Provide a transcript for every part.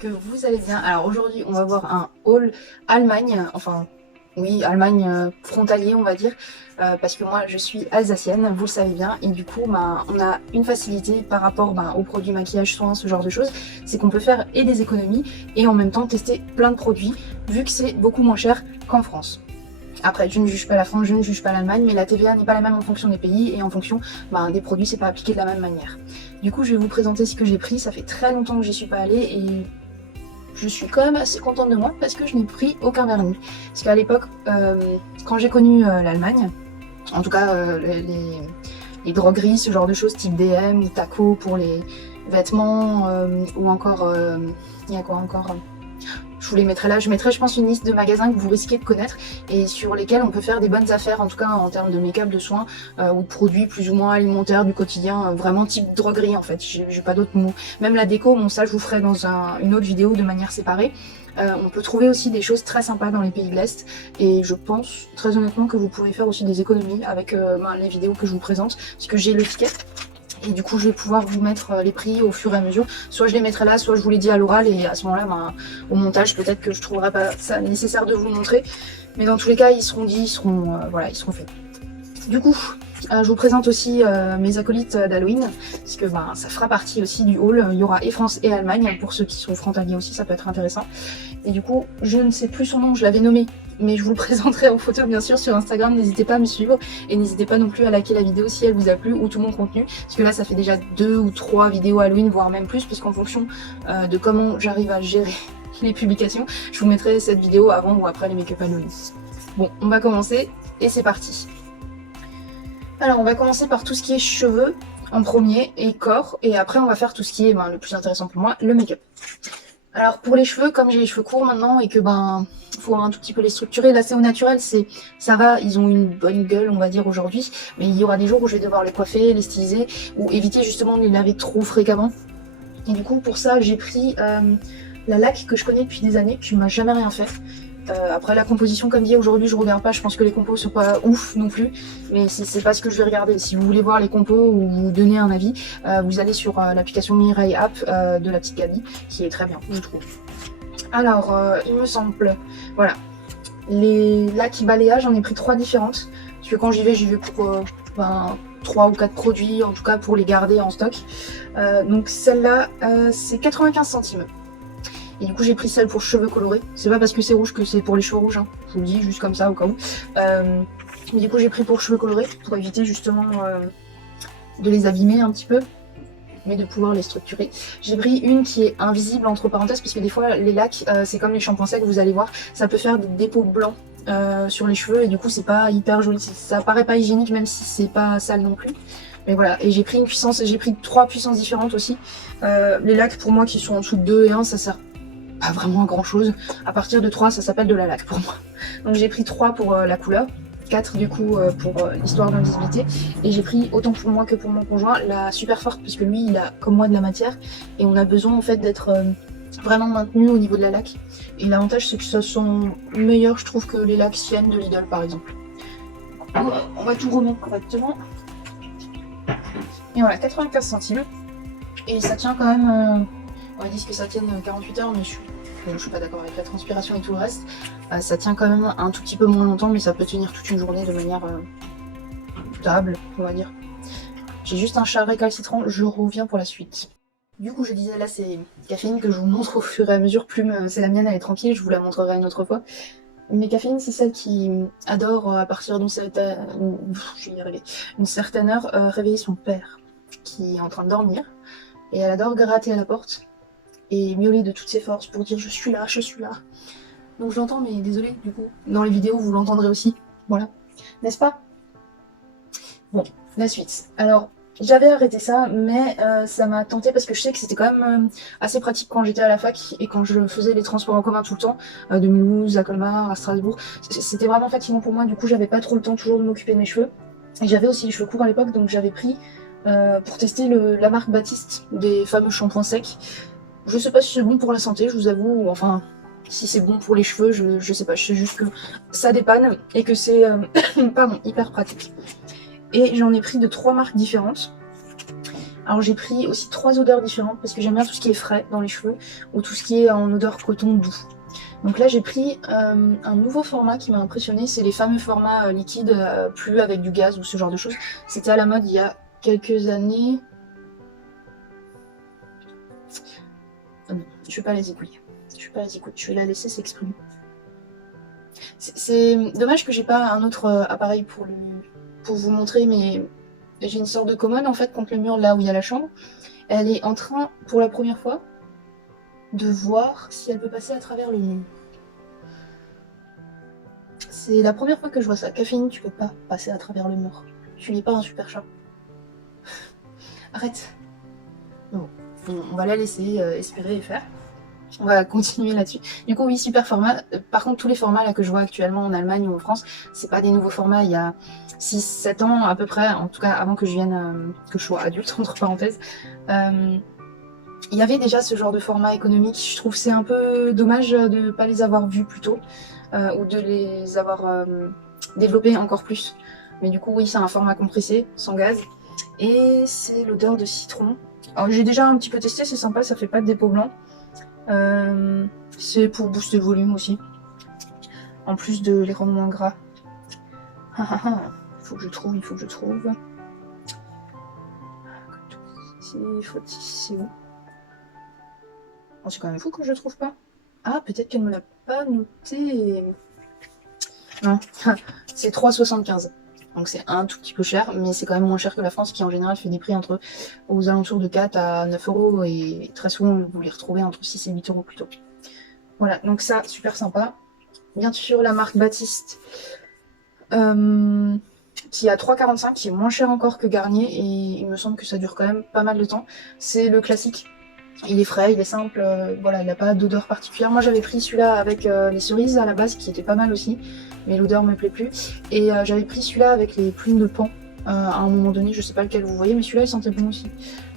que vous allez bien. Alors aujourd'hui on va voir un haul Allemagne, enfin oui Allemagne frontalier on va dire, parce que moi je suis alsacienne, vous le savez bien, et du coup on a une facilité par rapport aux produits maquillage, soins, ce genre de choses, c'est qu'on peut faire et des économies et en même temps tester plein de produits, vu que c'est beaucoup moins cher qu'en France. Après, je ne juge pas la France, je ne juge pas l'Allemagne, mais la TVA n'est pas la même en fonction des pays et en fonction des produits, c'est pas appliqué de la même manière. Du coup, je vais vous présenter ce que j'ai pris. Ça fait très longtemps que j'y suis pas allée et je suis quand même assez contente de moi parce que je n'ai pris aucun vernis. Parce qu'à l'époque, quand j'ai connu l'Allemagne, en tout cas les drogueries, ce genre de choses, type DM ou Taco pour les vêtements, ou encore, il y a quoi encore, je vous les mettrai là, je mettrai je pense une liste de magasins que vous risquez de connaître et sur lesquels on peut faire des bonnes affaires, en tout cas en termes de make-up, de soins, ou de produits plus ou moins alimentaires du quotidien, vraiment type droguerie en fait, j'ai pas d'autres mots. Même la déco, bon ça je vous ferai dans une autre vidéo de manière séparée. On peut trouver aussi des choses très sympas dans les pays de l'Est et je pense très honnêtement que vous pouvez faire aussi des économies avec les vidéos que je vous présente, parce que j'ai le ticket. Et du coup je vais pouvoir vous mettre les prix au fur et à mesure, soit je les mettrai là, soit je vous les dis à l'oral et à ce moment là au montage peut-être que je trouverai pas ça nécessaire de vous le montrer, mais dans tous les cas ils seront dit, voilà, ils seront faits. Du coup je vous présente aussi mes acolytes d'Halloween, parce que ça fera partie aussi du haul. Il y aura et France et Allemagne, pour ceux qui sont frontaliers aussi, ça peut être intéressant. Et du coup, je ne sais plus son nom, je l'avais nommé, mais je vous le présenterai en photo bien sûr sur Instagram, n'hésitez pas à me suivre, et n'hésitez pas non plus à liker la vidéo si elle vous a plu, ou tout mon contenu, parce que là ça fait déjà 2 ou 3 vidéos Halloween, voire même plus, puisqu'en fonction de comment j'arrive à gérer les publications, je vous mettrai cette vidéo avant ou après les make-up Halloween. Bon, on va commencer, et c'est parti. Alors on va commencer par tout ce qui est cheveux en premier et corps, et après on va faire tout ce qui est le plus intéressant pour moi, le make-up. Alors pour les cheveux, comme j'ai les cheveux courts maintenant et que faut un tout petit peu les structurer, là c'est au naturel, ça va, ils ont une bonne gueule on va dire aujourd'hui, mais il y aura des jours où je vais devoir les coiffer, les styliser ou éviter justement de les laver trop fréquemment. Et du coup pour ça j'ai pris la laque que je connais depuis des années, qui m'a jamais rien fait. Après la composition, comme dit, aujourd'hui je regarde pas, je pense que les compos sont pas ouf non plus, mais c'est pas ce que je vais regarder. Si vous voulez voir les compos ou vous donner un avis, vous allez sur l'application Mireille App de la petite Gabi, qui est très bien je trouve. Alors il me semble, voilà, les lacs balayage, j'en ai pris 3 différentes, parce que quand j'y vais pour 3 ou 4 produits, en tout cas pour les garder en stock. Donc celle-là c'est 95 centimes. Et du coup j'ai pris celle pour cheveux colorés. C'est pas parce que c'est rouge que c'est pour les cheveux rouges, hein. Je vous le dis juste comme ça au cas où. Mais du coup j'ai pris pour cheveux colorés, pour éviter justement de les abîmer un petit peu, mais de pouvoir les structurer. J'ai pris une qui est invisible entre parenthèses, parce que des fois les lacs, c'est comme les shampoings secs, vous allez voir, ça peut faire des dépôts blancs sur les cheveux, et du coup c'est pas hyper joli, ça paraît pas hygiénique même si c'est pas sale non plus. Mais voilà, et j'ai pris une puissance, j'ai pris 3 puissances différentes aussi. Les lacs pour moi qui sont en dessous de 2 et 1, ça sert pas vraiment à grand chose. À partir de 3 ça s'appelle de la laque pour moi. Donc j'ai pris 3 pour la couleur, 4 du coup pour l'histoire d'invisibilité, et j'ai pris autant pour moi que pour mon conjoint la super forte, parce que lui il a comme moi de la matière et on a besoin en fait d'être vraiment maintenu au niveau de la laque. Et l'avantage c'est que ça sent meilleur je trouve que les laques Sienne de Lidl par exemple. On va tout remettre correctement. Et voilà, 95 centimes. Et ça tient quand même, on dit que ça tienne 48 heures, mais je suis pas d'accord avec la transpiration et tout le reste. Ça tient quand même un tout petit peu moins longtemps, mais ça peut tenir toute une journée de manière stable, on va dire. J'ai juste un chat récalcitrant, je reviens pour la suite. Du coup je disais là c'est Caféine que je vous montre au fur et à mesure, Plume c'est la mienne, elle est tranquille, je vous la montrerai une autre fois. Mais Caféine c'est celle qui adore à partir d'une certaine heure réveiller son père qui est en train de dormir, et elle adore gratter à la porte et miauler de toutes ses forces pour dire je suis là, je suis là. Donc je l'entends, mais désolé du coup, dans les vidéos vous l'entendrez aussi, voilà, n'est-ce pas? Bon, la suite. Alors j'avais arrêté ça, mais ça m'a tenté parce que je sais que c'était quand même assez pratique quand j'étais à la fac et quand je faisais les transports en commun tout le temps, de Mulhouse à Colmar, à Strasbourg. C'était vraiment fatigant pour moi, du coup j'avais pas trop le temps toujours de m'occuper de mes cheveux. Et j'avais aussi les cheveux courts à l'époque, donc j'avais pris pour tester la marque Baptiste, des fameux shampoings secs. Je sais pas si c'est bon pour la santé, je vous avoue, enfin si c'est bon pour les cheveux, je sais pas, je sais juste que ça dépanne et que c'est pardon, hyper pratique. Et j'en ai pris de 3 marques différentes. Alors j'ai pris aussi 3 odeurs différentes parce que j'aime bien tout ce qui est frais dans les cheveux ou tout ce qui est en odeur coton doux. Donc là j'ai pris un nouveau format qui m'a impressionné, c'est les fameux formats liquides, plus avec du gaz ou ce genre de choses. C'était à la mode il y a quelques années. Ah non, je vais pas les écouter. Je vais la laisser s'exprimer. C'est dommage que j'ai pas un autre appareil pour vous montrer, mais j'ai une sorte de commode en fait contre le mur là où il y a la chambre. Elle est en train, pour la première fois, de voir si elle peut passer à travers le mur. C'est la première fois que je vois ça. Caféine, tu peux pas passer à travers le mur. Tu n'es pas un super chat. Arrête. Bon, on va la laisser espérer et faire. On va continuer là-dessus. Du coup, oui, super format. Par contre, tous les formats là que je vois actuellement en Allemagne ou en France, c'est pas des nouveaux formats. Il y a 6-7 ans à peu près, en tout cas avant que je vienne, que je sois adulte, entre parenthèses. Il y avait déjà ce genre de format économique. Je trouve que c'est un peu dommage de ne pas les avoir vus plus tôt ou de les avoir développés encore plus. Mais du coup, oui, c'est un format compressé, sans gaz. Et c'est l'odeur de citron. Alors, j'ai déjà un petit peu testé, c'est sympa, ça fait pas de dépôt blanc. C'est pour booster le volume aussi. En plus de les rendre moins gras. Il faut que je trouve. C'est où? Oh, c'est quand même fou que je le trouve pas. Ah, peut-être qu'elle me l'a pas noté. Non, c'est 3,75. Donc c'est un tout petit peu cher, mais c'est quand même moins cher que la France qui en général fait des prix aux alentours de 4 à 9 euros et très souvent vous les retrouvez entre 6 et 8 euros plutôt. Voilà, donc ça, super sympa. Bien sûr, la marque Baptiste qui est à 3,45, qui est moins cher encore que Garnier et il me semble que ça dure quand même pas mal de temps. C'est le classique. Il est frais, il est simple, voilà, il n'a pas d'odeur particulière. Moi j'avais pris celui-là avec les cerises à la base qui était pas mal aussi, mais l'odeur me plaît plus. Et j'avais pris celui-là avec les plumes de pan à un moment donné, je sais pas lequel vous voyez, mais celui-là il sentait bon aussi.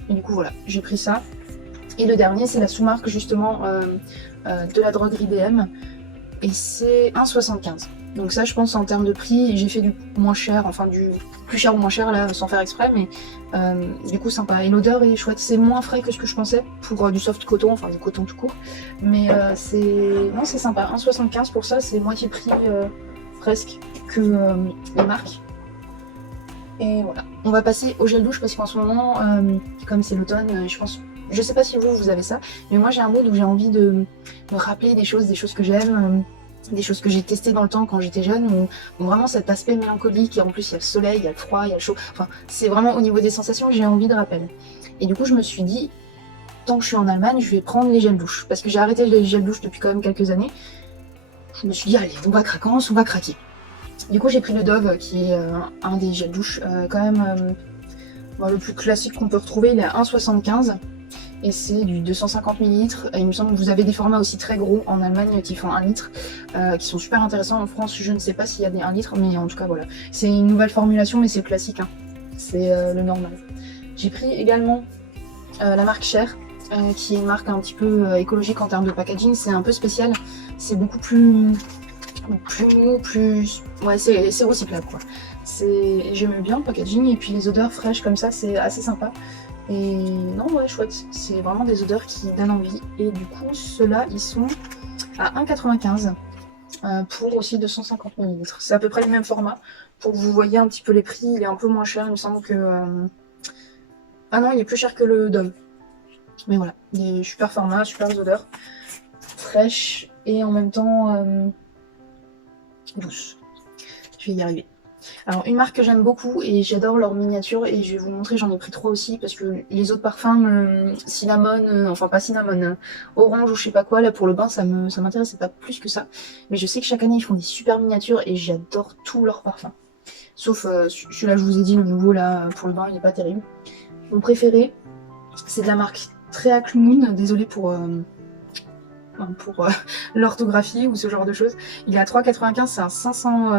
Et du coup voilà, j'ai pris ça. Et le dernier c'est la sous-marque justement de la droguerie DM et c'est 1,75. Donc ça je pense en termes de prix, j'ai fait du moins cher, enfin du plus cher ou moins cher là sans faire exprès, mais du coup sympa. Et l'odeur est chouette, c'est moins frais que ce que je pensais pour du soft coton, enfin du coton tout court. Mais c'est sympa, 1,75 pour ça, c'est moitié prix presque que les marques. Et voilà, on va passer au gel douche parce qu'en ce moment, comme c'est l'automne, je sais pas si vous avez ça, mais moi j'ai un mood où j'ai envie de me rappeler des choses que j'aime, des choses que j'ai testées dans le temps quand j'étais jeune, où vraiment cet aspect mélancolique, et en plus il y a le soleil, il y a le froid, il y a le chaud, enfin c'est vraiment au niveau des sensations, j'ai envie de rappel. Et du coup je me suis dit, tant que je suis en Allemagne, je vais prendre les gels douche, parce que j'ai arrêté les gels douche depuis quand même quelques années. Je me suis dit, allez, on va craquer. Du coup j'ai pris le Dove, qui est un des gels douche, quand même le plus classique qu'on peut retrouver, il est à 1,75. Et c'est du 250 ml. Et il me semble que vous avez des formats aussi très gros en Allemagne qui font 1 litre, qui sont super intéressants. En France, je ne sais pas s'il y a des 1 litre, mais en tout cas voilà. C'est une nouvelle formulation, mais c'est le classique, hein. C'est le normal. J'ai pris également la marque Cher, qui est une marque un petit peu écologique en termes de packaging. C'est un peu spécial, c'est beaucoup plus mou, ouais, c'est recyclable quoi. J'aime bien le packaging et puis les odeurs fraîches comme ça, c'est assez sympa. Et non, ouais, chouette. C'est vraiment des odeurs qui donnent envie. Et du coup, ceux-là, ils sont à 1,95 pour aussi 250 ml. C'est à peu près le même format. Pour que vous voyez un petit peu les prix, il est un peu moins cher. Il me semble que... Ah non, il est plus cher que le Dove. Mais voilà, des super formats, super odeurs. Fraîches et en même temps douces. Je vais y arriver. Alors une marque que j'aime beaucoup et j'adore leurs miniatures et je vais vous montrer, j'en ai pris 3 aussi parce que les autres parfums, cinnamon, enfin pas cinnamon, orange ou je sais pas quoi, là pour le bain ça m'intéressait pas plus que ça. Mais je sais que chaque année ils font des super miniatures et j'adore tous leurs parfums. Sauf celui-là je vous ai dit, le nouveau là pour le bain il est pas terrible. Mon préféré c'est de la marque Treacle Moon, désolé pour l'orthographie ou ce genre de choses. Il est à 3,95, c'est un 500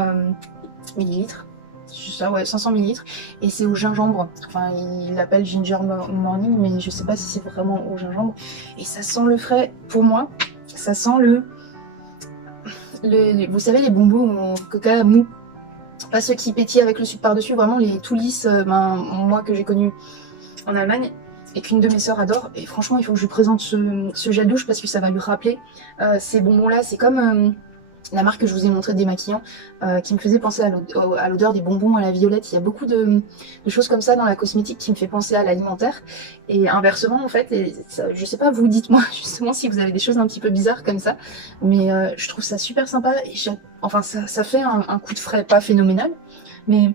millilitres. C'est ça, ouais, 500 millilitres. Et c'est au gingembre. Enfin, il l'appelle Ginger Morning, mais je sais pas si c'est vraiment au gingembre. Et ça sent le frais. Pour moi, ça sent vous savez, les bonbons au coca mou. Pas ceux qui pétillent avec le sucre par-dessus, vraiment les tout lisses, moi que j'ai connu en Allemagne. et qu'une de mes sœurs adore. Et franchement, il faut que je lui présente ce gel douche parce que ça va lui rappeler ces bonbons-là. C'est comme la marque que je vous ai montré démaquillant, qui me faisait penser à l'odeur des bonbons à la violette. Il y a beaucoup de choses comme ça dans la cosmétique qui me fait penser à l'alimentaire. Et inversement, en fait, et ça, je sais pas, vous dites-moi justement si vous avez des choses un petit peu bizarres comme ça. Mais je trouve ça super sympa. Et enfin, ça fait un coup de frais, pas phénoménal. Mais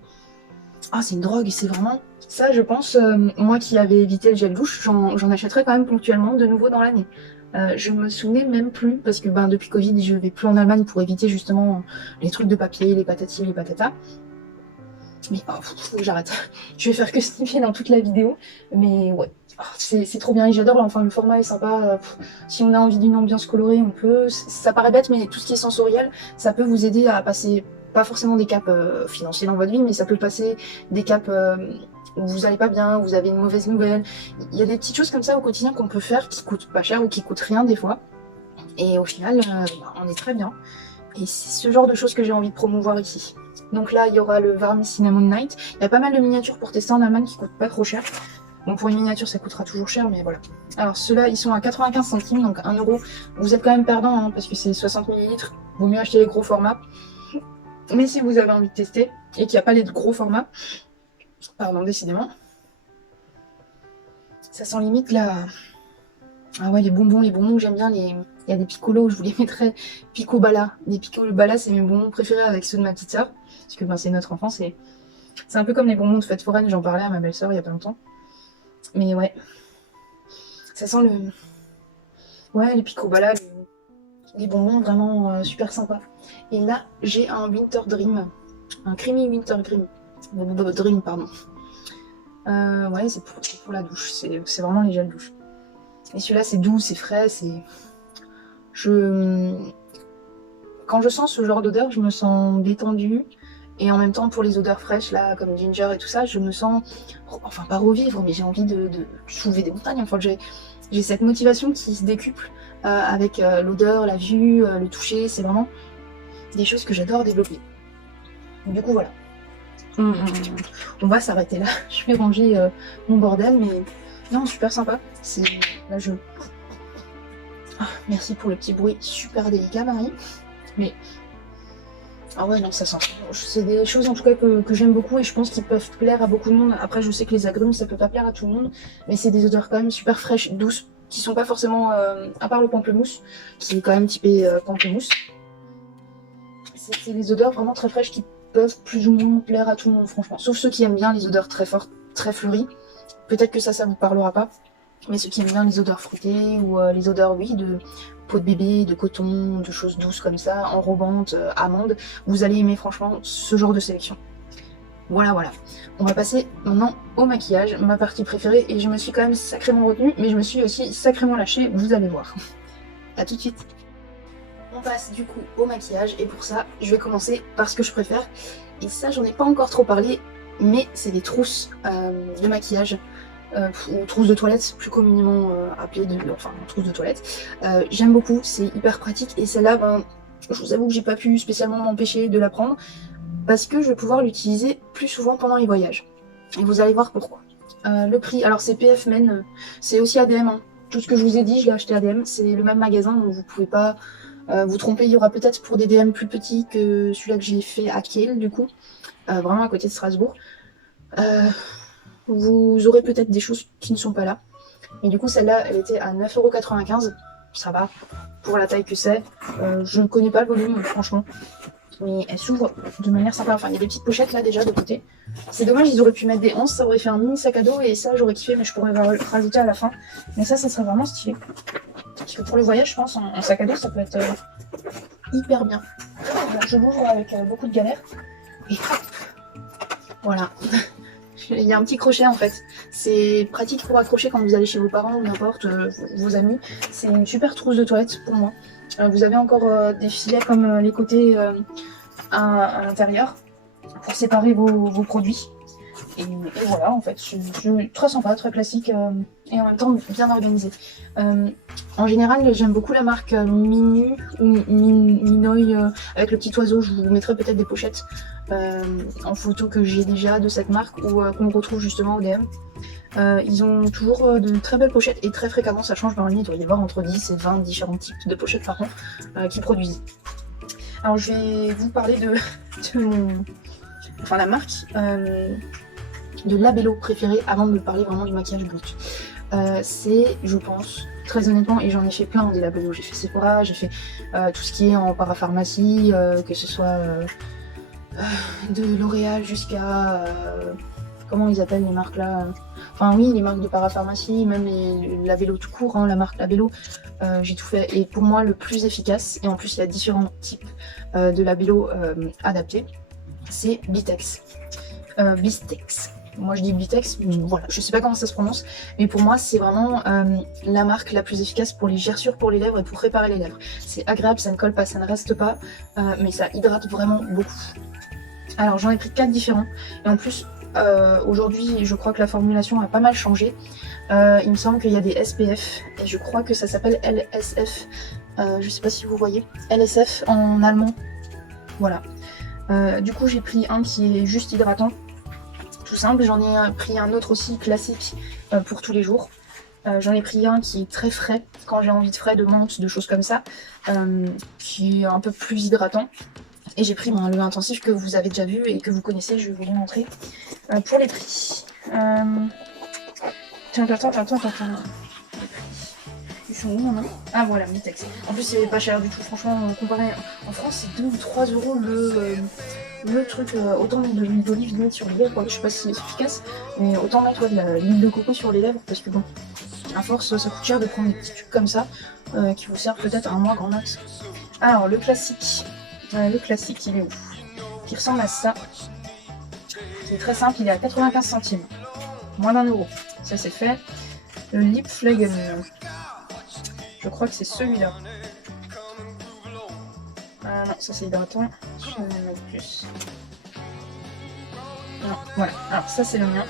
c'est une drogue, c'est vraiment... Ça, je pense, moi qui avais évité le gel douche, j'en achèterais quand même ponctuellement de nouveau dans l'année. Je me souvenais même plus, parce que depuis Covid, je vais plus en Allemagne pour éviter justement les trucs de papier, les patatis, les patatas. Mais faut que j'arrête. Je vais faire que sniffer dans toute la vidéo. Mais ouais, c'est trop bien et j'adore. Enfin, le format est sympa. Si on a envie d'une ambiance colorée, on peut. Ça paraît bête, mais tout ce qui est sensoriel, ça peut vous aider à passer pas forcément des caps financiers dans votre vie, mais ça peut passer des caps où vous allez pas bien, où vous avez une mauvaise nouvelle. Il y a des petites choses comme ça au quotidien qu'on peut faire qui coûtent pas cher ou qui coûtent rien des fois. Et au final, on est très bien. Et c'est ce genre de choses que j'ai envie de promouvoir ici. Donc là, il y aura le Varmi Cinnamon Night. Il y a pas mal de miniatures pour tester en Allemagne qui coûtent pas trop cher. Donc pour une miniature, ça coûtera toujours cher, mais voilà. Alors ceux-là, ils sont à 95 centimes, donc 1 euro. Vous êtes quand même perdant, hein, parce que c'est 60 ml. Vaut mieux acheter les gros formats. Mais si vous avez envie de tester, et qu'il n'y a pas les gros formats, pardon, décidément, ça sent limite là... Ah ouais, les bonbons que j'aime bien, il y a des picolos, je vous les mettrai, picobala. Les picobala, c'est mes bonbons préférés avec ceux de ma petite sœur, parce que c'est notre enfance, et c'est un peu comme les bonbons de fête foraine, j'en parlais à ma belle-sœur il y a pas longtemps. Mais ouais, ça sent le... Ouais, les picobala, les bonbons vraiment super sympas. Et là, j'ai un Winter Dream, un Creamy Winter Dream, pardon. Ouais, c'est pour la douche, c'est vraiment les gels douche. Et celui-là, c'est doux, c'est frais, c'est... Quand je sens ce genre d'odeur, je me sens détendue. Et en même temps, pour les odeurs fraîches, là, comme ginger et tout ça, je me sens... Enfin, pas revivre, mais j'ai envie de soulever des montagnes. Enfin, j'ai cette motivation qui se décuple avec l'odeur, la vue, le toucher. C'est vraiment des choses que j'adore développer. Du coup, voilà. On va s'arrêter là. Je vais ranger mon bordel, mais... Non, super sympa. Là, merci pour le petit bruit super délicat, Marie. Mais... Ah ouais, non, ça sent. C'est des choses en tout cas que j'aime beaucoup et je pense qu'ils peuvent plaire à beaucoup de monde. Après, je sais que les agrumes, ça peut pas plaire à tout le monde. Mais c'est des odeurs quand même super fraîches, douces, qui sont pas forcément... à part le pamplemousse, qui est quand même typé pamplemousse. C'est des odeurs vraiment très fraîches qui peuvent plus ou moins plaire à tout le monde, franchement. Sauf ceux qui aiment bien les odeurs très fortes, très fleuries. Peut-être que ça vous parlera pas. Mais ceux qui aiment bien les odeurs fruitées ou les odeurs, oui, de peau de bébé, de coton, de choses douces comme ça, enrobantes, amandes, vous allez aimer franchement ce genre de sélection. Voilà, voilà. On va passer maintenant au maquillage, ma partie préférée, et je me suis quand même sacrément retenue, mais je me suis aussi sacrément lâchée, vous allez voir. A tout de suite. On passe du coup au maquillage, et pour ça, je vais commencer par ce que je préfère. Et ça, j'en ai pas encore trop parlé, mais c'est des trousses de maquillage. Ou trousse de toilette, plus communément appelée trousse de toilette. J'aime beaucoup, c'est hyper pratique et celle-là, je vous avoue que j'ai pas pu spécialement m'empêcher de la prendre parce que je vais pouvoir l'utiliser plus souvent pendant les voyages. Et vous allez voir pourquoi. Le prix, alors c'est PF Men, c'est aussi ADM. Hein. Tout ce que je vous ai dit, je l'ai acheté ADM, c'est le même magasin donc vous pouvez pas vous tromper. Il y aura peut-être pour des DM plus petits que celui-là que j'ai fait à Kiel du coup, vraiment à côté de Strasbourg. Vous aurez peut-être des choses qui ne sont pas là. Et du coup, celle-là, elle était à 9,95 €. Ça va, pour la taille que c'est. Je ne connais pas le volume, franchement. Mais elle s'ouvre de manière sympa. Enfin, il y a des petites pochettes là déjà de côté. C'est dommage, ils auraient pu mettre des anses. Ça aurait fait un mini sac à dos. Et ça, j'aurais kiffé, mais je pourrais rajouter à la fin. Mais ça serait vraiment stylé. Parce que pour le voyage, je pense, en sac à dos, ça peut être hyper bien. Alors, je l'ouvre avec beaucoup de galère. Et hop, voilà. Il y a un petit crochet en fait, c'est pratique pour accrocher quand vous allez chez vos parents ou n'importe, vos amis. C'est une super trousse de toilette pour moi. Vous avez encore des filets comme les côtés à l'intérieur pour séparer vos produits. Et voilà, en fait, c'est très sympa, très classique et en même temps bien organisé. En général, j'aime beaucoup la marque Minu ou Minoy avec le petit oiseau. Je vous mettrai peut-être des pochettes en photo que j'ai déjà de cette marque ou qu'on retrouve justement au DM. Ils ont toujours de très belles pochettes et très fréquemment ça change par année. Il doit y avoir entre 10 et 20 différents types de pochettes par an qu'ils produisent. Alors je vais vous parler de la marque de labello préférée avant de parler vraiment du maquillage brut. C'est, je pense, très honnêtement, et j'en ai fait plein des labello. J'ai fait Sephora, j'ai fait tout ce qui est en parapharmacie, que ce soit de L'Oréal jusqu'à comment ils appellent les marques là, enfin oui, les marques de parapharmacie, même les labello tout court, hein, la marque labello, j'ai tout fait. Et pour moi, le plus efficace, et en plus il y a différents types de labello adaptés, c'est Bitex. Bistex. Moi je dis Bitex, voilà, je sais pas comment ça se prononce, mais pour moi c'est vraiment la marque la plus efficace pour les gerçures pour les lèvres et pour réparer les lèvres. C'est agréable, ça ne colle pas, ça ne reste pas, mais ça hydrate vraiment beaucoup. Alors j'en ai pris 4 différents, et en plus aujourd'hui je crois que la formulation a pas mal changé. Il me semble qu'il y a des SPF, et je crois que ça s'appelle LSF, je sais pas si vous voyez, LSF en allemand, voilà. Du coup j'ai pris un qui est juste hydratant, tout simple. J'en ai pris un autre aussi classique pour tous les jours. J'en ai pris un qui est très frais quand j'ai envie de frais, de menthe, de choses comme ça, qui est un peu plus hydratant. Et j'ai pris le intensif que vous avez déjà vu et que vous connaissez, je vais vous le montrer. Pour les prix. Tiens, attends. Les prix. Ils sont où maintenant? Ah voilà, Mitex. En plus c'est pas cher du tout, franchement, comparé en France c'est 2 ou 3 euros le truc, autant mettre de l'huile d'olive limite sur les lèvres, je sais pas si c'est efficace, mais autant mettre de l'huile de coco sur les lèvres, parce que bon, à force ça coûte cher de prendre des petits tubes comme ça, qui vous servent peut-être un mois grand max. Alors le classique il est où? Qui ressemble à ça, qui est très simple, il est à 95 centimes, moins d'1 euro, ça c'est fait. Le Lip Flaggen, je crois que c'est celui-là. Ah non, ça c'est hydratant, je vais en mettre plus. Non, voilà, alors ça c'est le mien,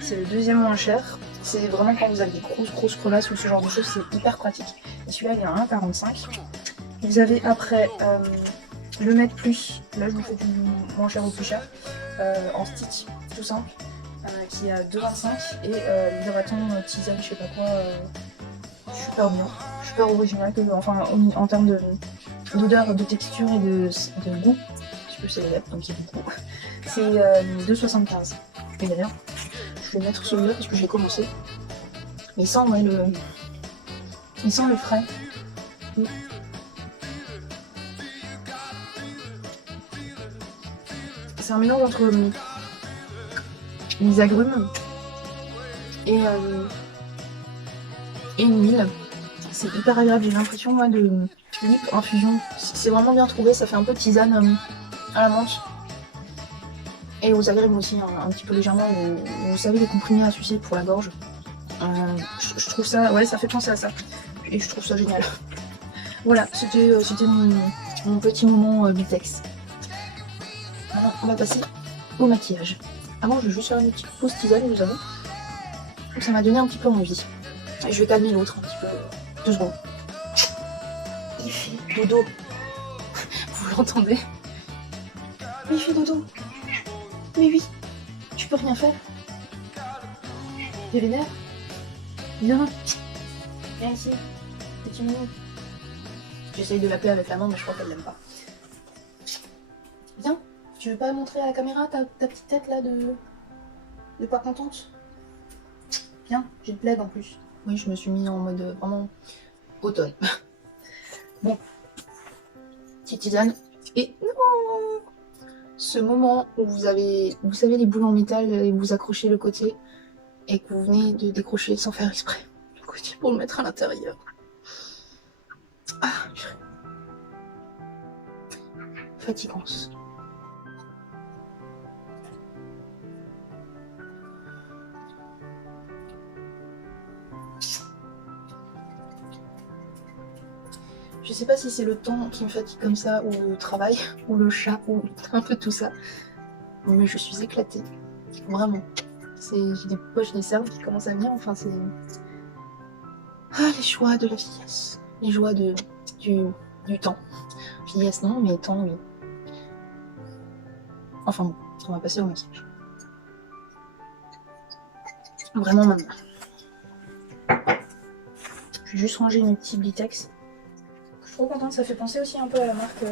c'est le deuxième moins cher. C'est vraiment quand vous avez des grosses crevasses ou ce genre de choses, c'est hyper pratique. Et celui-là il est à 1,45. Vous avez après le Med Plus, là je vous fais du moins cher au plus cher, en Stitch, tout simple, qui est à 2,25. Et l'hydratant tisane, je sais pas quoi, super bien, super original, enfin en termes d'odeur, de texture et de goût. Un petit peu c'est les lèvres, donc il y a beaucoup. C'est 2,75. Et d'ailleurs, je vais mettre celui-là parce que j'ai commencé. Mais il sent, ouais, il sent le frais. C'est un mélange entre les agrumes et une huile. C'est hyper agréable, j'ai l'impression moi de lip infusion. C'est vraiment bien trouvé, ça fait un peu tisane à la menthe. Et aux agrumes aussi, hein, un petit peu légèrement. Vous savez, les comprimés à sucer pour la gorge. Je trouve ça, ouais, ça fait penser à ça. Et je trouve ça génial. Voilà, c'était mon petit moment Bitex. Maintenant, on va passer au maquillage. Avant, je vais juste faire une petite pause tisane, nous avons. Ça m'a donné un petit peu envie. Et je vais calmer l'autre un petit peu. 2 secondes. Il fait dodo. Vous l'entendez? Mais il fait dodo. Mais oui, tu peux rien faire. T'es vénère? Viens. Viens ici. Petit minou. J'essaye de l'appeler avec la main, mais je crois qu'elle l'aime pas. Viens. Tu veux pas montrer à la caméra ta petite tête là de pas contente? Viens, j'ai le plaid en plus. Oui, je me suis mis en mode vraiment automne. Bon, petite tisane. Et non, ce moment où vous avez, vous savez, les boules en métal et vous accrochez le côté et que vous venez de décrocher sans faire exprès le côté pour le mettre à l'intérieur. Ah, fatigance. Je sais pas si c'est le temps qui me fatigue comme ça, ou le travail, ou le chat, ou un peu tout ça. Mais je suis éclatée. Vraiment. J'ai des poches des cernes qui commencent à venir, enfin c'est... Ah, les joies de la vieillesse. Les joies du temps. Vieillesse non, mais temps oui. Enfin bon, on va passer au maquillage. Vraiment maintenant. Je vais juste ranger mes petits Blitex. Je suis trop contente, ça fait penser aussi un peu à la marque...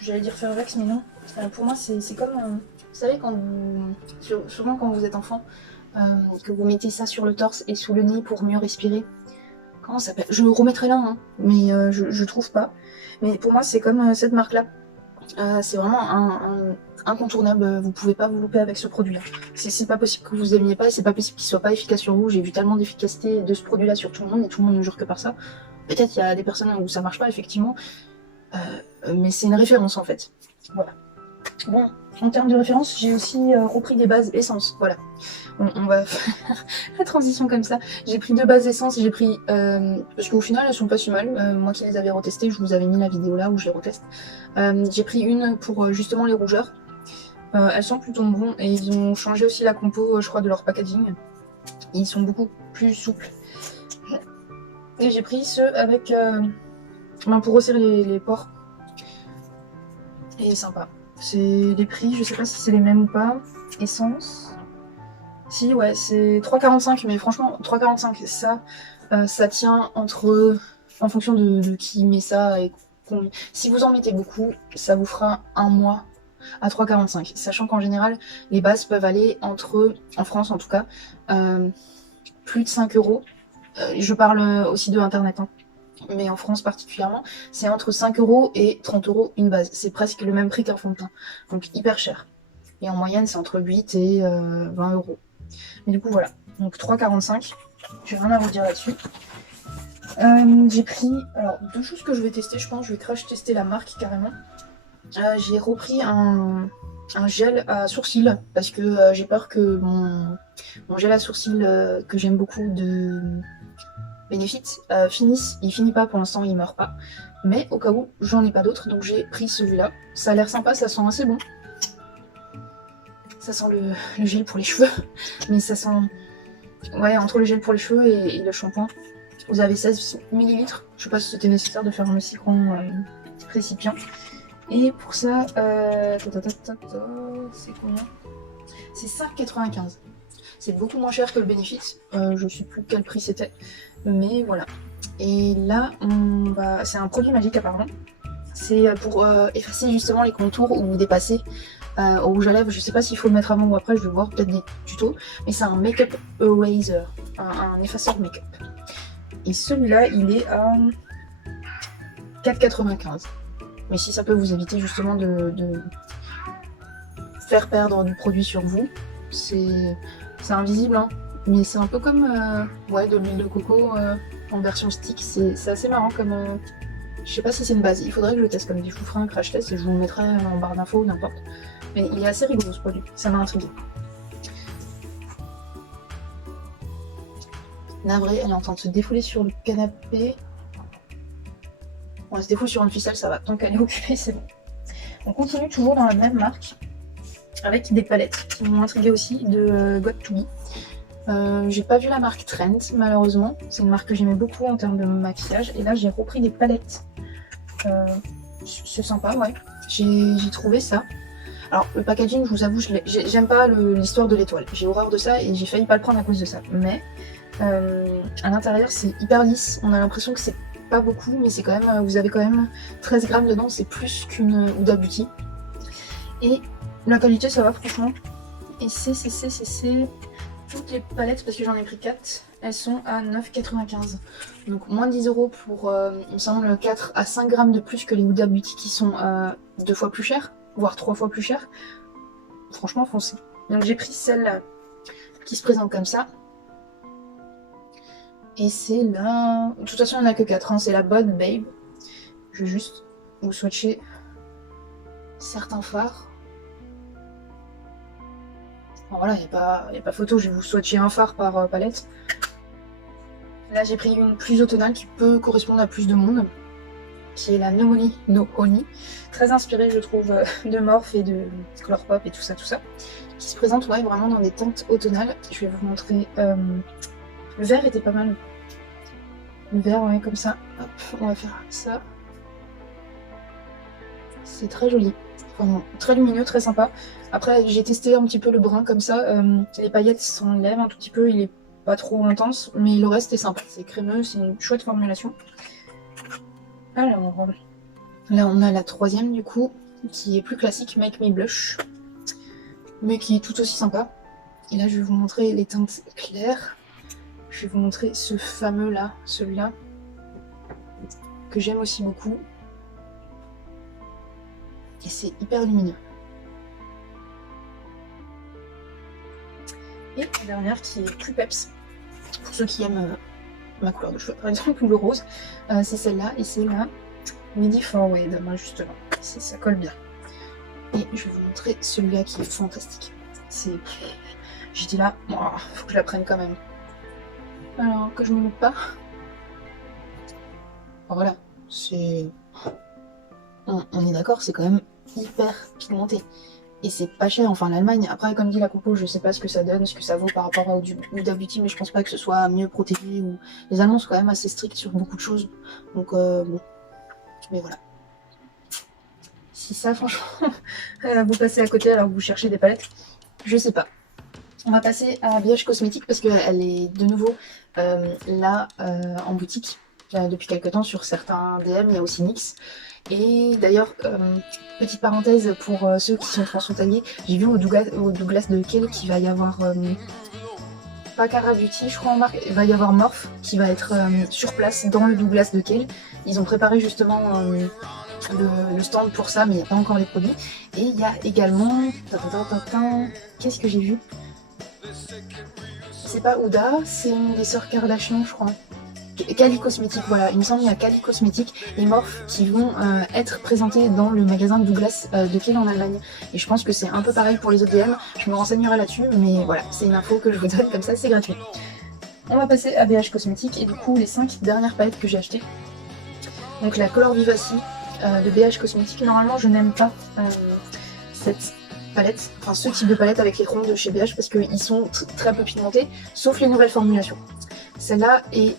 j'allais dire Fairvex, mais non. Pour moi, c'est comme... vous savez, quand vous... Souvent quand vous êtes enfant, que vous mettez ça sur le torse et sous le nez pour mieux respirer. Comment ça s'appelle? Je remettrai là, hein, mais je trouve pas. Mais pour moi, c'est comme cette marque-là. C'est vraiment un incontournable, vous pouvez pas vous louper avec ce produit-là. C'est pas possible que vous aimiez pas et c'est pas possible qu'il soit pas efficace sur vous. J'ai vu tellement d'efficacité de ce produit-là sur tout le monde et tout le monde ne jure que par ça. Peut-être il y a des personnes où ça marche pas, effectivement, mais c'est une référence en fait. Voilà. Bon, en termes de référence, j'ai aussi repris des bases essence, voilà. On va faire la transition comme ça. J'ai pris 2 bases essence, j'ai pris... parce qu'au final, elles sont pas si mal. Moi qui les avais retestées, je vous avais mis la vidéo là où je les reteste. J'ai pris une pour justement les rougeurs. Elles sont plutôt bonnes et ils ont changé aussi la compo, je crois, de leur packaging. Ils sont beaucoup plus souples. Et j'ai pris ceux avec... pour resserrer les pores. Et sympa. C'est des prix, je sais pas si c'est les mêmes ou pas. Essence. Si, ouais, c'est 3,45, mais franchement, 3,45, ça tient entre... En fonction de qui met ça et combien. Si vous en mettez beaucoup, ça vous fera un mois à 3,45. Sachant qu'en général, les bases peuvent aller entre, en France en tout cas, plus de 5 euros. Je parle aussi de Internet, hein. Mais en France particulièrement, c'est entre 5 euros et 30 euros une base. C'est presque le même prix qu'un fond de teint. Donc hyper cher. Et en moyenne, c'est entre 8 et 20 euros. Mais du coup, voilà. Donc 3,45. J'ai rien à vous dire là-dessus. J'ai pris... Alors, 2 choses que je vais tester, je pense. Je vais crash tester la marque carrément. J'ai repris un gel à sourcils. Parce que j'ai peur que mon gel à sourcils que j'aime beaucoup de Benefit finisse. Il finit pas pour l'instant, il meurt pas. Mais au cas où, j'en ai pas d'autres. Donc j'ai pris celui-là. Ça a l'air sympa, ça sent assez bon. Ça sent le gel pour les cheveux, mais ça sent... Ouais, entre le gel pour les cheveux et le shampoing, vous avez 16 ml. Je sais pas si c'était nécessaire de faire un aussi grand récipient. Et pour ça, c'est combien? C'est 5,95. C'est beaucoup moins cher que le Benefit. Je sais plus quel prix c'était, mais voilà. Et là, c'est un produit magique apparemment. C'est pour effacer justement les contours ou dépasser au rouge à lèvres. Je sais pas s'il faut le mettre avant ou après, je vais voir peut-être des tutos. Mais c'est un make-up eraser, un effaceur make-up. Et celui-là, il est à 4,95. Mais si ça peut vous éviter justement de faire perdre du produit sur vous, c'est invisible, hein. Mais c'est un peu comme ouais, de l'huile de coco en version stick. C'est assez marrant comme... je sais pas si c'est une base, il faudrait que je le teste comme dit. Je vous ferai un crash test et je vous le mettrai en barre d'infos ou n'importe. Mais il est assez rigolo ce produit, ça m'a intrigué. Navrée, elle est en train de se défouler sur le canapé. Bon, elle se défoule sur une ficelle, ça va. Tant qu'elle est occupée, c'est bon. On continue toujours dans la même marque, avec des palettes qui m'ont intrigué aussi, de Got2Me. J'ai pas vu la marque Trend, malheureusement. C'est une marque que j'aimais beaucoup en termes de maquillage. Et là, j'ai repris des palettes. C'est sympa, ouais. J'ai trouvé ça. Alors, le packaging, je vous avoue, j'aime pas l'histoire de l'étoile. J'ai horreur de ça et j'ai failli pas le prendre à cause de ça. Mais à l'intérieur, c'est hyper lisse. On a l'impression que c'est pas beaucoup, mais c'est quand même, vous avez quand même 13 grammes dedans. C'est plus qu'une Huda Beauty. Et la qualité, ça va franchement. Et c'est toutes les palettes, parce que j'en ai pris 4, elles sont à 9,95. Donc moins de 10 € pour, il me semble, 4 à 5 grammes de plus que les Huda Beauty qui sont 2 fois plus chères, voire 3 fois plus chères. Franchement, foncez. Donc j'ai pris celle qui se présente comme ça. Et c'est là... De toute façon, il n'y en a que 4, hein. C'est la bonne Babe. Je vais juste vous swatcher certains fards. Voilà, il n'y a pas photo, je vais vous swatcher un phare par palette. Là, j'ai pris une plus automnale qui peut correspondre à plus de monde. qui est la No Money No Honey, très inspirée je trouve de Morphe et de Colourpop et tout ça, qui se présente ouais, vraiment dans des teintes automnales. Je vais vous montrer, le vert était pas mal, le vert ouais comme ça, hop, on va faire ça, c'est très joli, enfin, très lumineux, très sympa. Après j'ai testé un petit peu le brun comme ça, les paillettes s'enlèvent un tout petit peu, il est pas trop intense, mais le reste est sympa, c'est crémeux, c'est une chouette formulation. Alors, là on a la troisième du coup, qui est plus classique, Make Me Blush, mais qui est tout aussi sympa. Et là je vais vous montrer les teintes claires. Je vais vous montrer ce fameux là, celui-là, que j'aime aussi beaucoup. Et c'est hyper lumineux. Et la dernière qui est plus peps, pour ceux qui aiment ma couleur de cheveux par exemple, ou le rose, c'est celle-là, et c'est la Midi Forward, moi justement, ça colle bien. Et je vais vous montrer celui-là qui est fantastique. C'est... J'étais là, oh, faut que je la prenne quand même. Alors, que je me mette pas. Alors voilà, c'est... On est d'accord, c'est quand même hyper pigmenté. Et c'est pas cher, enfin l'Allemagne, après comme dit la compo, je sais pas ce que ça donne, ce que ça vaut par rapport à Huda Beauty, mais je pense pas que ce soit mieux protégé, ou... Les Allemands sont quand même assez stricts sur beaucoup de choses, donc bon, mais voilà. Si ça franchement, vous passez à côté alors que vous cherchez des palettes, je sais pas. On va passer à BH Cosmétique parce qu'elle est de nouveau là en boutique depuis quelques temps sur certains DM, il y a aussi NYX. Et d'ailleurs, petite parenthèse pour ceux qui sont transfrontaliers, j'ai vu au Douglas de Kiel qu'il va y avoir, pas Cara Beauty je crois en marque, il va y avoir Morphe qui va être sur place dans le Douglas de Kiel. Ils ont préparé justement le stand pour ça, mais il n'y a pas encore les produits. Et il y a également, qu'est-ce que j'ai vu? C'est pas Huda, c'est une des sœurs Kardashian je crois. Cali Cosmétique, voilà, il me semble qu'il y a Cali Cosmétique et Morphe qui vont être présentés dans le magasin de Douglas de Kiel en Allemagne. Et je pense que c'est un peu pareil pour les autres DM, je me renseignerai là-dessus, mais voilà, c'est une info que je vous donne comme ça, c'est gratuit. On va passer à BH Cosmétique et du coup les 5 dernières palettes que j'ai achetées. Donc la Color Vivacy de BH Cosmétique, normalement je n'aime pas cette palette, enfin ce type de palette avec les ronds de chez BH parce qu'ils sont très peu pigmentés, sauf les nouvelles formulations. Celle-là est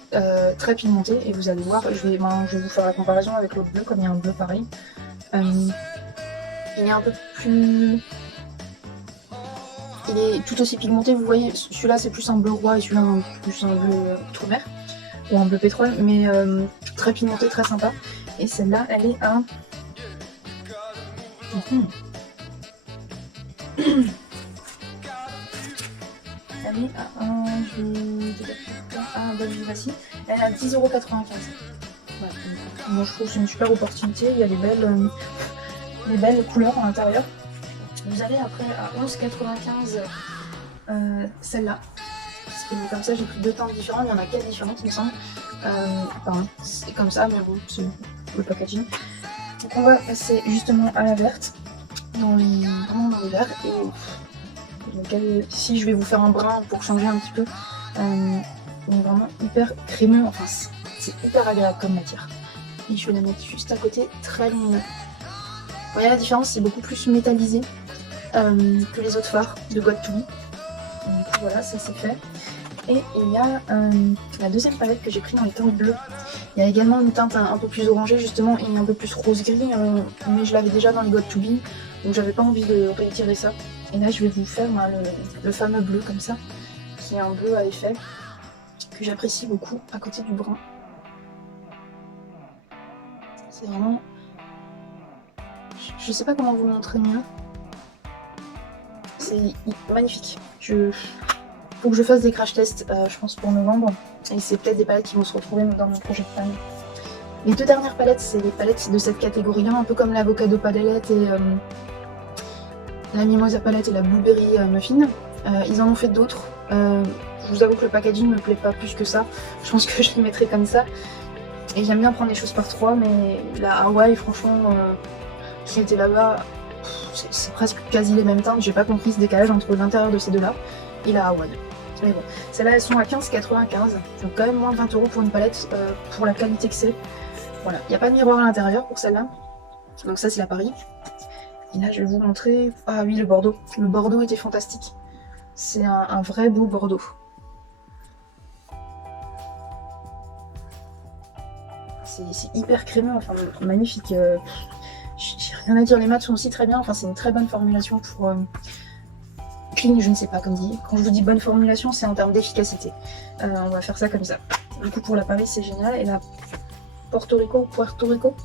très pigmentée et vous allez voir, je vais vous faire la comparaison avec l'autre bleu comme il y a un bleu pareil. Il est un peu plus... Il est tout aussi pigmenté, vous voyez, celui-là c'est plus un bleu roi et celui-là plus un bleu tout mer, ou un bleu pétrole, mais très pigmenté, très sympa. Et celle-là, elle est à... Elle est à elle est à 10,95 €. Ouais, moi je trouve que c'est une super opportunité, il y a des belles couleurs à l'intérieur. Vous avez après à 11,95 € celle-là. Parce que comme ça j'ai pris 2 teintes différentes, il y en a 4 différentes il me semble. Enfin, c'est comme ça, mais bon, c'est le packaging. Donc on va passer justement à la verte, vraiment dans les verts. Et donc ici je vais vous faire un brun pour changer un petit peu. Donc vraiment hyper crémeux, enfin c'est hyper agréable comme matière. Et je vais la mettre juste à côté, très lumineux. Vous voyez la différence, c'est beaucoup plus métallisé que les autres fards de Got2b. Donc du coup voilà, ça c'est fait. Et il y a la deuxième palette que j'ai pris dans les teintes bleues. Il y a également une teinte un peu plus orangée justement et un peu plus rose-gris, mais je l'avais déjà dans les Got2b, donc j'avais pas envie de réitérer ça. Et là je vais vous faire le fameux bleu comme ça, qui est un bleu à effet, que j'apprécie beaucoup à côté du brun. C'est vraiment... Je sais pas comment vous le montrer mieux. C'est magnifique. Faut que je fasse des crash tests, je pense pour novembre. Et c'est peut-être des palettes qui vont se retrouver dans mon projet de fan. Les 2 dernières palettes, c'est des palettes de cette catégorie-là, un peu comme l'Avocado Palette et la Mimosa Palette et la Blueberry Muffin. Ils en ont fait d'autres. Je vous avoue que le packaging me plaît pas plus que ça. Je pense que je les mettrai comme ça. Et j'aime bien prendre les choses par 3, mais la Hawaii, franchement, qui était là-bas, c'est presque quasi les mêmes teintes. J'ai pas compris ce décalage entre l'intérieur de ces deux-là et la Hawaii. Mais bon, celles-là elles sont à 15,95 €, donc quand même moins de 20 € pour une palette, pour la qualité que c'est. Voilà, il n'y a pas de miroir à l'intérieur pour celle-là. Donc ça c'est la Paris. Et là je vais vous montrer... Ah oui, le Bordeaux. Le Bordeaux était fantastique. C'est un vrai beau Bordeaux. C'est hyper crémeux, enfin magnifique. J'ai rien à dire, les maths sont aussi très bien. Enfin c'est une très bonne formulation pour... clean, je ne sais pas comme dit. Quand je vous dis bonne formulation, c'est en termes d'efficacité. On va faire ça comme ça. Du coup pour la Paris c'est génial. Et la Puerto Rico,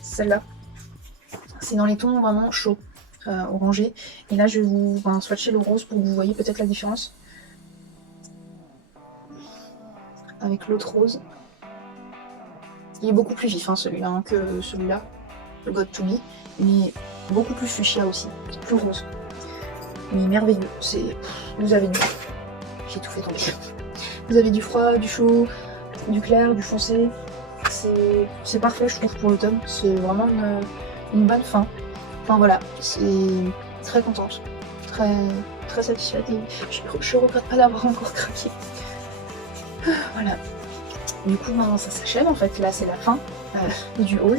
celle-là. C'est dans les tons vraiment chauds, orangés. Et là je vais vous swatcher le rose pour que vous voyez peut-être la différence. Avec l'autre rose. Il est beaucoup plus vif celui-là que celui-là, le God to Be, mais beaucoup plus fuchsia aussi, plus rose. Mais merveilleux, vous avez du... J'ai tout fait tomber. Vous avez du froid, du chaud, du clair, du foncé. C'est parfait je trouve pour l'automne, c'est vraiment une bonne fin. Enfin voilà, c'est très contente, très satisfaite et je regrette pas d'avoir encore craqué. Voilà. Du coup, ça s'achève en fait. Là, c'est la fin du haul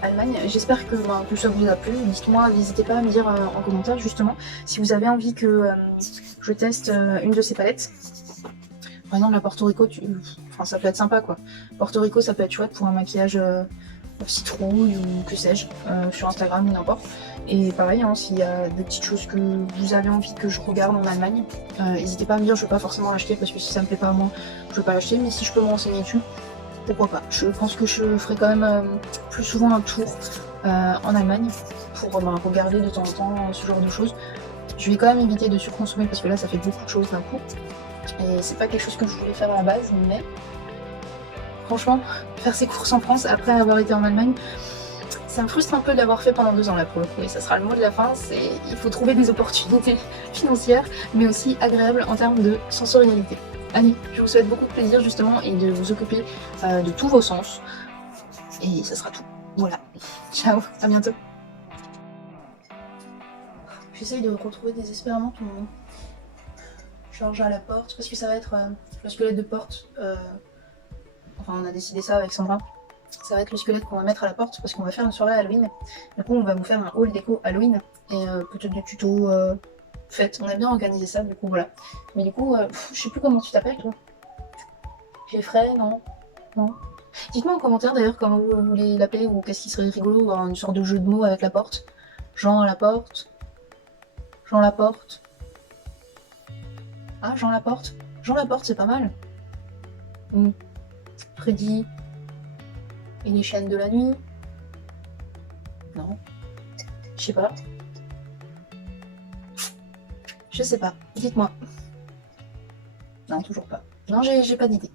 Allemagne. J'espère que tout ça vous a plu. Dites-moi, n'hésitez pas à me dire en commentaire justement si vous avez envie que je teste une de ces palettes. Par exemple, la Porto Rico, ça peut être sympa quoi. Porto Rico, ça peut être chouette pour un maquillage citrouille ou que sais-je, sur Instagram ou n'importe. Et pareil, s'il y a des petites choses que vous avez envie que je regarde en Allemagne, n'hésitez pas à me dire, je ne vais pas forcément l'acheter parce que si ça me plaît pas à moi, je ne vais pas l'acheter, mais si je peux me renseigner dessus, pourquoi pas. Je pense que je ferai quand même plus souvent un tour en Allemagne pour regarder de temps en temps ce genre de choses. Je vais quand même éviter de surconsommer parce que là ça fait beaucoup de choses d'un coup. Et c'est pas quelque chose que je voulais faire à la base, mais franchement, faire ses courses en France après avoir été en Allemagne, ça me frustre un peu de l'avoir fait pendant 2 ans là pour le coup, et ça sera le mot de la fin, il faut trouver des opportunités financières, mais aussi agréables en termes de sensorialité. Allez, je vous souhaite beaucoup de plaisir justement et de vous occuper de tous vos sens, et ça sera tout. Voilà, ciao, à bientôt. J'essaye de retrouver désespérément ton charge à la porte, parce que ça va être le squelette de porte, enfin on a décidé ça avec Sandra. Ça va être le squelette qu'on va mettre à la porte parce qu'on va faire une soirée Halloween. Du coup, on va vous faire un haul déco Halloween et peut-être des tutos fêtes. On a bien organisé ça, du coup, voilà. Mais du coup, je sais plus comment tu t'appelles, toi. Geoffrey, non? Non. Dites-moi en commentaire d'ailleurs comment vous voulez l'appeler ou qu'est-ce qui serait rigolo, une sorte de jeu de mots avec la porte. Jean à la porte. Jean la porte. Ah, Jean la porte. Jean la porte, c'est pas mal. Freddy. Et les chaînes de la nuit? Non. Je sais pas. Je sais pas. Dites-moi. Non, toujours pas. Non, j'ai pas d'idée.